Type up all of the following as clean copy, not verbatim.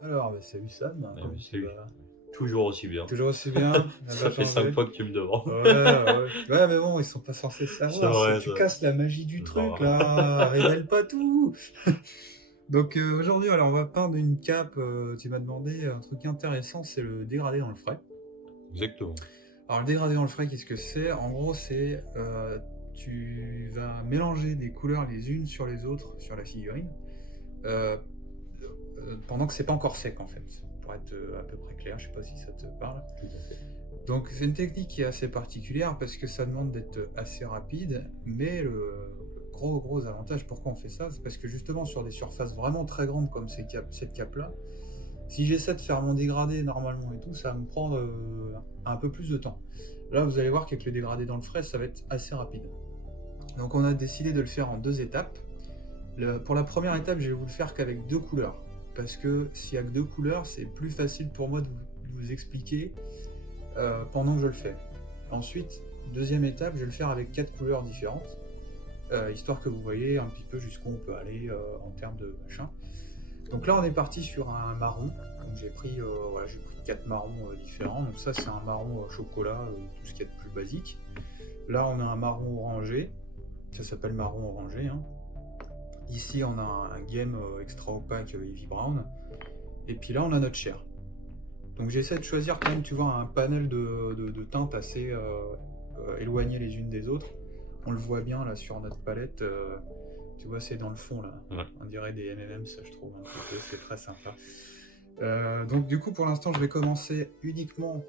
Alors, bah, salut Sam, Ah comment oui, tu salut. vas? Toujours aussi bien. Toujours aussi bien? Ça n'a Ça pas fait 5 changé? fois que tu me demandes. Ouais, ouais. Ouais, mais bon, ils sont pas censés C'est savoir. vrai, Tu ça. casses la magie du Non. truc, là. Révèle pas tout. Donc, aujourd'hui, alors, on va peindre une cape. Tu m'as demandé un truc intéressant, c'est le dégradé dans le frais. Exactement. Alors, le dégradé dans le frais, qu'est-ce que c'est? En gros, c'est tu vas mélanger des couleurs les unes sur les autres sur la figurine. euh, Pendant que c'est pas encore sec en fait, pour être à peu près clair, je sais pas si ça te parle. Tout à fait. Donc c'est une technique qui est assez particulière parce que ça demande d'être assez rapide, mais le gros avantage pourquoi on fait ça, c'est parce que justement sur des surfaces vraiment très grandes comme cette cape là, si j'essaie de faire mon dégradé normalement et tout, ça va me prendre un peu plus de temps. Là vous allez voir qu'avec le dégradé dans le frais, ça va être assez rapide. Donc on a décidé de le faire en 2 étapes. Pour la première étape, je vais vous le faire qu'avec 2 couleurs. Parce que s'il n'y a que 2 couleurs, c'est plus facile pour moi de vous expliquer pendant que je le fais. Ensuite, deuxième étape, je vais le faire avec 4 couleurs différentes. Histoire que vous voyez un petit peu jusqu'où on peut aller en termes de machin. Donc là, on est parti sur un marron. Donc j'ai pris 4 marrons différents. Donc ça, c'est un marron chocolat, tout ce qu'il y a de plus basique. Là, on a un marron orangé. Ça s'appelle marron orangé, hein. Ici, on a un game extra opaque Heavy Brown. Et puis là, on a notre chair. Donc j'essaie de choisir quand même, tu vois, un panel de teintes assez éloignées les unes des autres. On le voit bien là sur notre palette. Tu vois, c'est dans le fond là. Ouais. On dirait des M&M, ça je trouve un petit peu. C'est très sympa. Donc du coup, pour l'instant, je vais commencer uniquement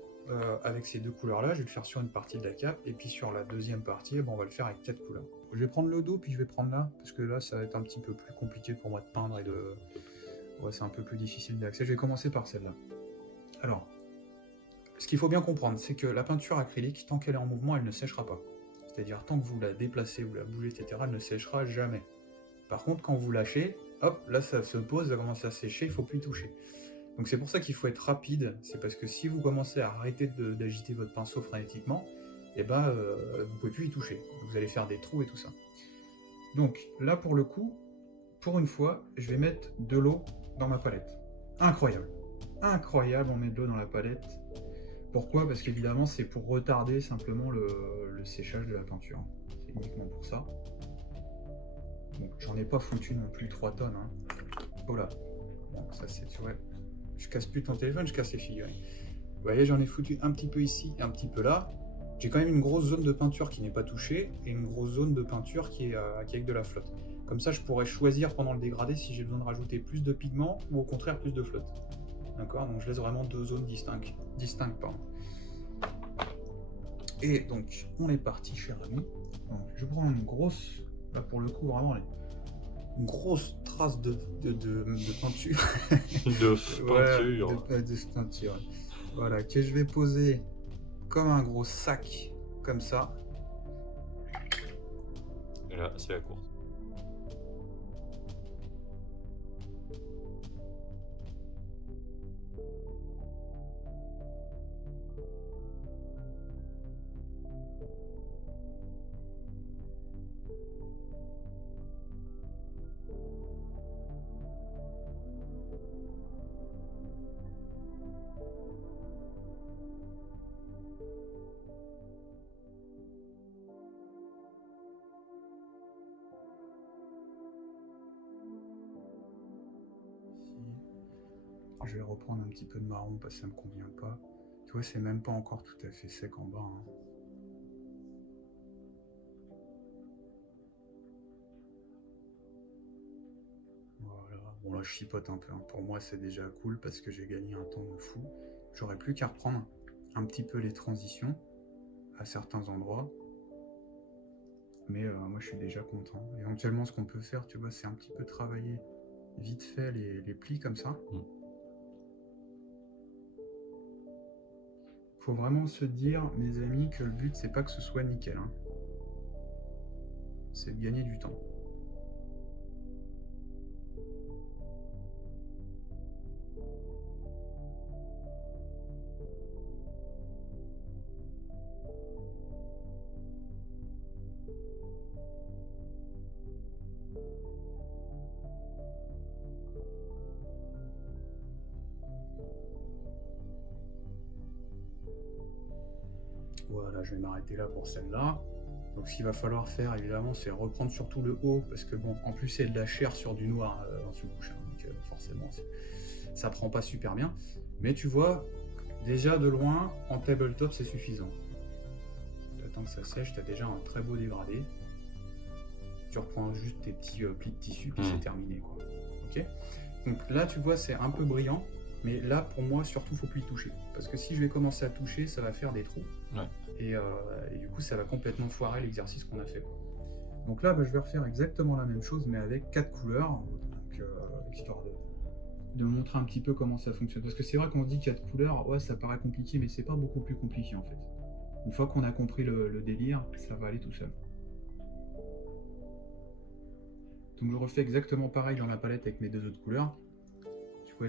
avec ces 2 couleurs-là. Je vais le faire sur une partie de la cape. Et puis sur la deuxième partie, on va le faire avec 4 couleurs. Je vais prendre le dos, puis je vais prendre là. Parce que là, ça va être un petit peu plus compliqué pour moi de peindre et de... Ouais, c'est un peu plus difficile d'accès. Je vais commencer par celle-là. Alors, ce qu'il faut bien comprendre, c'est que la peinture acrylique, tant qu'elle est en mouvement, elle ne séchera pas. C'est-à-dire, tant que vous la déplacez, vous la bougez, etc., elle ne séchera jamais. Par contre, quand vous lâchez, hop, là ça se pose, ça commence à sécher, il ne faut plus toucher. Donc c'est pour ça qu'il faut être rapide, c'est parce que si vous commencez à arrêter d'agiter votre pinceau frénétiquement, et vous ne pouvez plus y toucher. Vous allez faire des trous et tout ça. Donc là pour le coup, pour une fois, je vais mettre de l'eau dans ma palette. Incroyable. Incroyable, on met de l'eau dans la palette. Pourquoi? Parce qu'évidemment, c'est pour retarder simplement le séchage de la peinture. C'est uniquement pour ça. Bon, j'en ai pas foutu non plus 3 tonnes. Hein. Oh là. Bon, ça c'est, tu vois, je casse plus ton téléphone, je casse les figurines. Vous voyez, j'en ai foutu un petit peu ici et un petit peu là. J'ai quand même une grosse zone de peinture qui n'est pas touchée et une grosse zone de peinture qui est avec de la flotte. Comme ça, je pourrais choisir pendant le dégradé si j'ai besoin de rajouter plus de pigments ou au contraire plus de flotte. D'accord? Donc je laisse vraiment 2 zones distinctes. Pardon. Et donc, on est parti, cher ami. Donc, je prends une grosse, là pour le coup, vraiment, une grosse trace de peinture. De peinture. De peinture. Voilà, que je vais poser comme un gros sac, comme ça. Et là, c'est la course. Je vais reprendre un petit peu de marron parce que ça me convient pas. Tu vois, c'est même pas encore tout à fait sec en bas. Hein. Voilà. Bon là je chipote un peu. Hein. Pour moi c'est déjà cool parce que j'ai gagné un temps de fou. J'aurais plus qu'à reprendre un petit peu les transitions à certains endroits. Mais moi je suis déjà content. Éventuellement ce qu'on peut faire, tu vois, c'est un petit peu travailler vite fait les plis comme ça. Faut vraiment se dire, mes amis, que le but c'est pas que ce soit nickel. Hein. C'est de gagner du temps. Voilà, je vais m'arrêter là pour celle-là. Donc ce qu'il va falloir faire évidemment c'est reprendre surtout le haut parce que bon en plus c'est de la chair sur du noir dans ce couche, hein, donc forcément ça prend pas super bien. Mais tu vois, déjà de loin en tabletop c'est suffisant. Attends que ça sèche, tu as déjà un très beau dégradé. Tu reprends juste tes petits plis de tissu puis c'est terminé quoi. Ok. Donc là tu vois c'est un peu brillant, mais là pour moi surtout faut plus y toucher parce que si je vais commencer à toucher ça va faire des trous. Ouais. Et du coup ça va complètement foirer l'exercice qu'on a fait quoi. Donc là bah, je vais refaire exactement la même chose mais avec 4 couleurs, donc, histoire de montrer un petit peu comment ça fonctionne. Parce que c'est vrai qu'on se dit 4 couleurs, ouais ça paraît compliqué mais c'est pas beaucoup plus compliqué en fait. Une fois qu'on a compris le délire, ça va aller tout seul. Donc je refais exactement pareil dans la palette avec mes 2 autres couleurs. Tu vois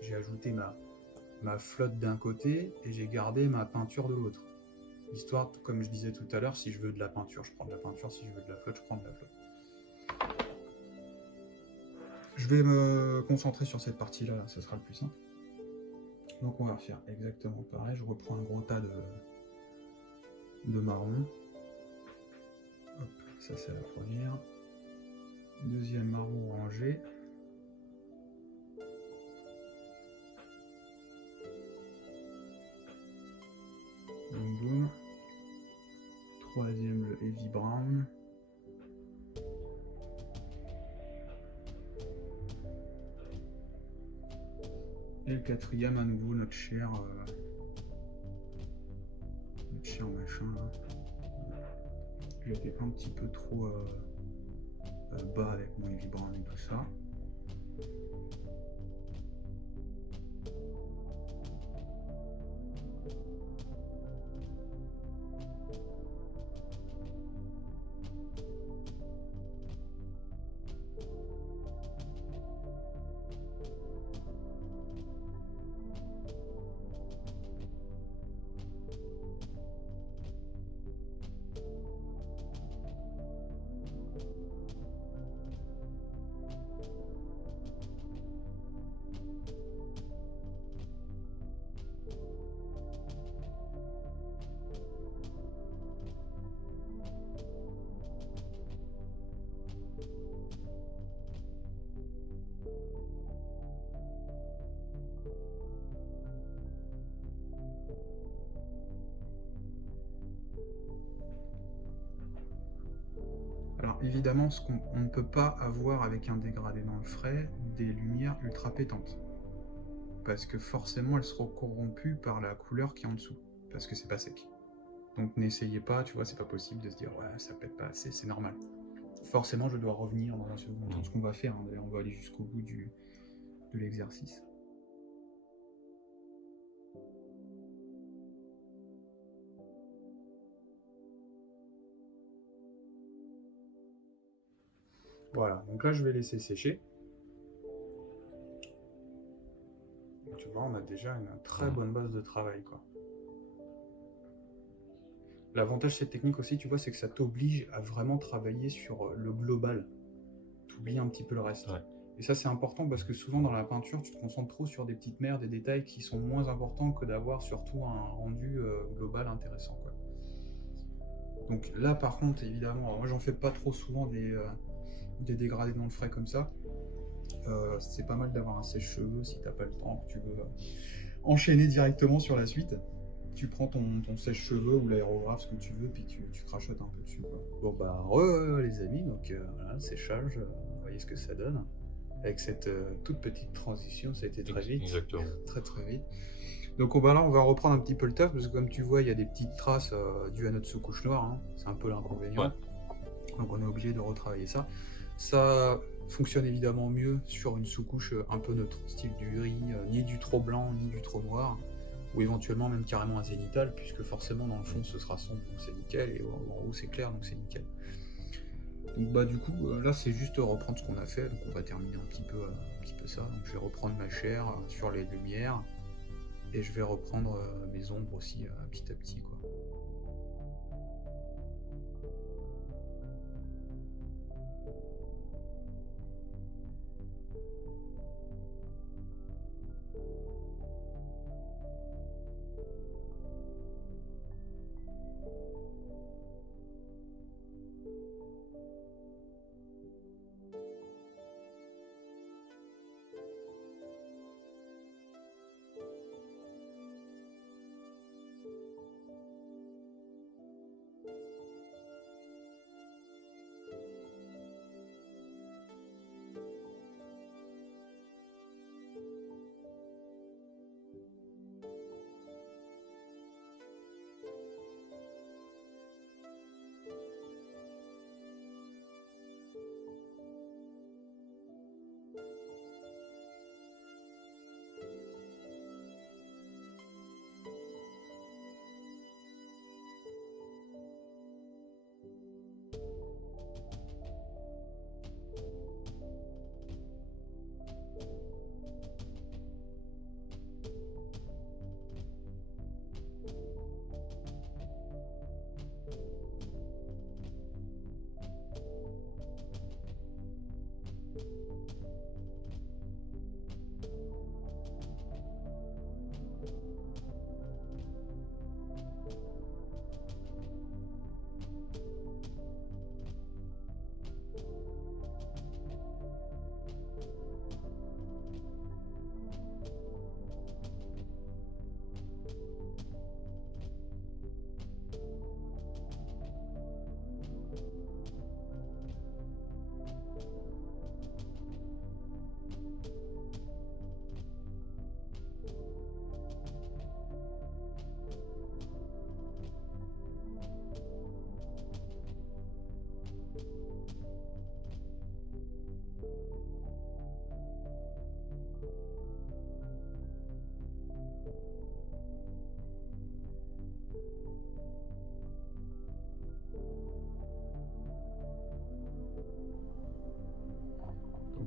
j'ai ajouté ma flotte d'un côté et j'ai gardé ma peinture de l'autre. Histoire, comme je disais tout à l'heure, si je veux de la peinture, je prends de la peinture, si je veux de la flotte, je prends de la flotte. Je vais me concentrer sur cette partie-là, là, ça sera le plus simple. Donc on va faire exactement pareil, je reprends un gros tas de marron. Hop, ça c'est la première. Deuxième marron orangé. Boum boum. Troisième le heavy brown. Et le quatrième à nouveau notre cher machin là. J'étais un petit peu trop bas avec mon heavy brown et tout ça. Alors évidemment, ce qu'on ne peut pas avoir avec un dégradé dans le frais, des lumières ultra pétantes. Parce que forcément, elles seront corrompues par la couleur qui est en dessous. Parce que c'est pas sec. Donc n'essayez pas, tu vois, c'est pas possible de se dire ouais, ça pète pas assez, c'est normal. Forcément, je dois revenir dans un second temps, ce qu'on va faire, hein. D'ailleurs, on va aller jusqu'au bout de l'exercice. Voilà, donc là je vais laisser sécher. Donc, tu vois, on a déjà une très bonne base de travail, quoi. L'avantage de cette technique aussi, tu vois, c'est que ça t'oblige à vraiment travailler sur le global. T'oublies un petit peu le reste. Ouais. Et ça c'est important parce que souvent dans la peinture, tu te concentres trop sur des petites merdes, des détails qui sont moins importants que d'avoir surtout un rendu global intéressant, quoi. Donc là par contre, évidemment, alors moi j'en fais pas trop souvent des dégradés dans le frais comme ça. C'est pas mal d'avoir un sèche-cheveux si t'as pas le temps, que tu veux enchaîner directement sur la suite. Tu prends ton sèche-cheveux ou l'aérographe, ce que tu veux, puis tu crachotes un peu dessus, quoi. Bon bah les amis, donc voilà, le séchage, vous voyez ce que ça donne. Avec cette toute petite transition, ça a été très vite. Exactement. Très très vite. Donc là on va reprendre un petit peu le taf, parce que comme tu vois, il y a des petites traces dues à notre sous-couche noire, hein. C'est un peu l'inconvénient. Ouais. Donc on est obligé de retravailler ça. Ça fonctionne évidemment mieux sur une sous-couche un peu neutre, style du gris, ni du trop blanc, ni du trop noir, ou éventuellement même carrément un zénithal, puisque forcément dans le fond ce sera sombre, donc c'est nickel, et en haut c'est clair, donc c'est nickel. Donc bah du coup, là c'est juste reprendre ce qu'on a fait, donc on va terminer un petit peu ça. Donc je vais reprendre ma chair sur les lumières, et je vais reprendre mes ombres aussi petit à petit, quoi.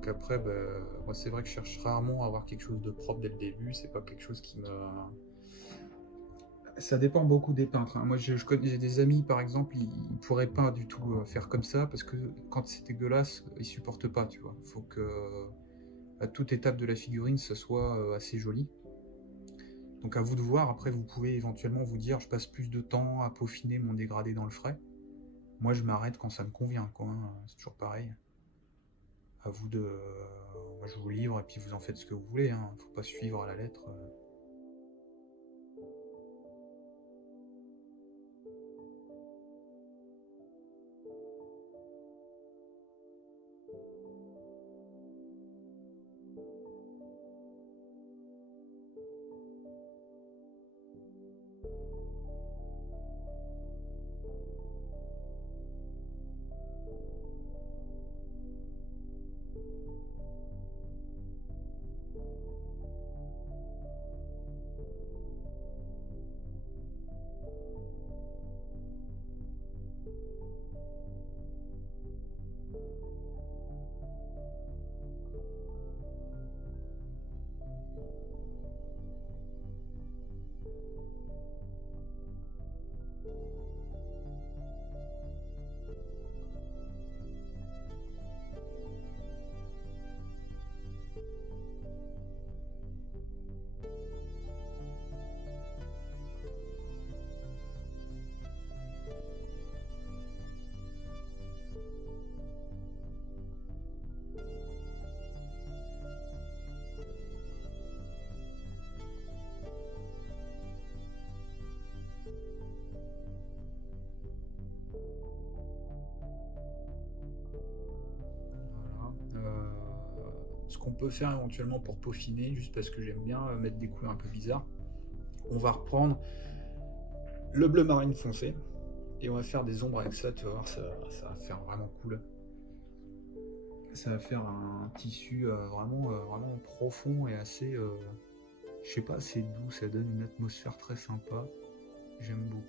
Donc après, bah, moi c'est vrai que je cherche rarement à avoir quelque chose de propre dès le début, c'est pas quelque chose qui me... Ça dépend beaucoup des peintres, hein. Moi j'ai des amis par exemple, ils pourraient pas du tout faire comme ça, parce que quand c'est dégueulasse, ils supportent pas, tu vois. Faut que à toute étape de la figurine, ce soit assez joli. Donc à vous de voir, après vous pouvez éventuellement vous dire, je passe plus de temps à peaufiner mon dégradé dans le frais. Moi je m'arrête quand ça me convient, quoi, hein. C'est toujours pareil. À vous de... Moi je vous livre et puis vous en faites ce que vous voulez, hein. Faut pas suivre à la lettre. Voilà. Ce qu'on peut faire éventuellement pour peaufiner, juste parce que j'aime bien mettre des couleurs un peu bizarres, on va reprendre le bleu marine foncé et on va faire des ombres avec ça, tu vas voir, ça va faire vraiment cool. Ça va faire un tissu vraiment profond et assez, je sais pas, c'est doux, ça donne une atmosphère très sympa, j'aime beaucoup.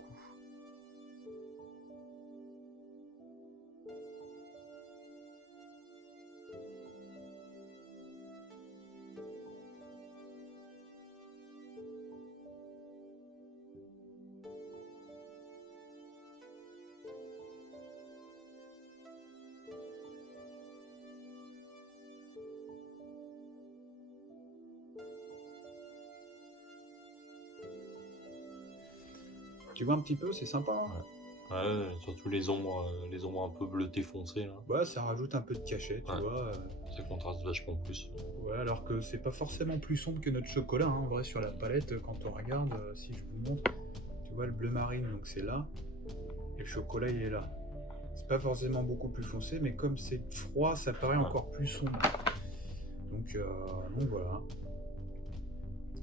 Tu vois un petit peu, c'est sympa, hein. Ouais, surtout les ombres un peu bleutées foncées là. Ouais, ça rajoute un peu de cachet, tu Ouais. vois. Ça contraste vachement plus. Ouais, alors que c'est pas forcément plus sombre que notre chocolat, hein. En vrai, sur la palette, quand on regarde, si je vous montre, tu vois le bleu marine, donc c'est là, et le chocolat il est là. C'est pas forcément beaucoup plus foncé, mais comme c'est froid, ça paraît encore plus sombre. Donc voilà.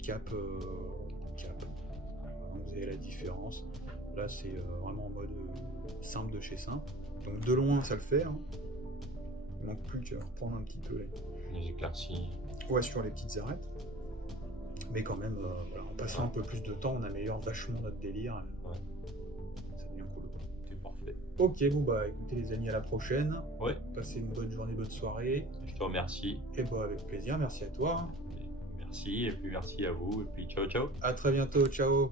Cap. Vous avez la différence. Là, c'est vraiment en mode simple de chez simple. Donc de loin, ça le fait, hein. Il manque plus qu'à reprendre un petit peu les éclaircies. Ouais, sur les petites arêtes. Mais quand même, voilà, en passant un peu plus de temps, on améliore vachement notre délire. Ouais. Ça devient cool. C'est parfait. Ok, bon bah écoutez les amis, à la prochaine. Ouais. Passez une bonne journée, bonne soirée. Je te remercie. Et bah avec plaisir, merci à toi. Merci, et puis merci à vous, et puis ciao ciao. À très bientôt, ciao.